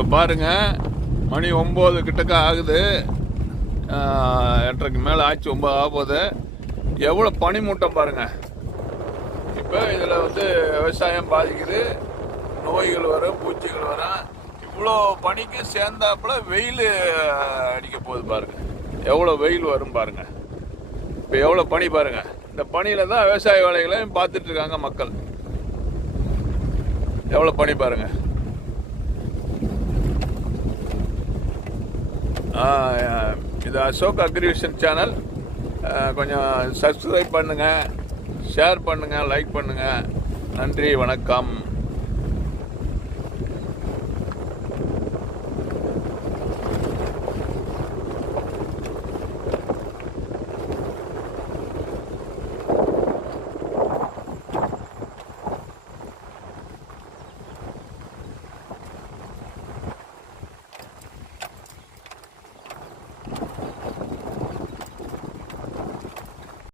இப்போ பாருங்கள், மணி 9 கிட்டக்க ஆகுது. 8:30 மேலே ஆச்சு, 9 ஆகுது. எவ்வளோ பனிமூட்டம் பாருங்கள். இப்போ இதில் விவசாயம் பாதிக்குது, நோய்கள் வரும், பூச்சிகள் வரும். இவ்வளோ பனிக்கு சேர்ந்தாப்புல வெயில் அடிக்க போகுது பாருங்க. எவ்வளோ வெயில் வரும் பாருங்க. இப்போ எவ்வளோ பனி பாருங்க. இந்த பனியில தான் விவசாய வேலைகளையும் பார்த்துட்டு இருக்காங்க மக்கள். எவ்வளோ பனி பாருங்க. இது அசோக் அக்ரிவிஷன் சேனல். கொஞ்சம் சப்ஸ்கிரைப் பண்ணுங்க, ஷேர் பண்ணுங்க, லைக் பண்ணுங்க. நன்றி, வணக்கம்.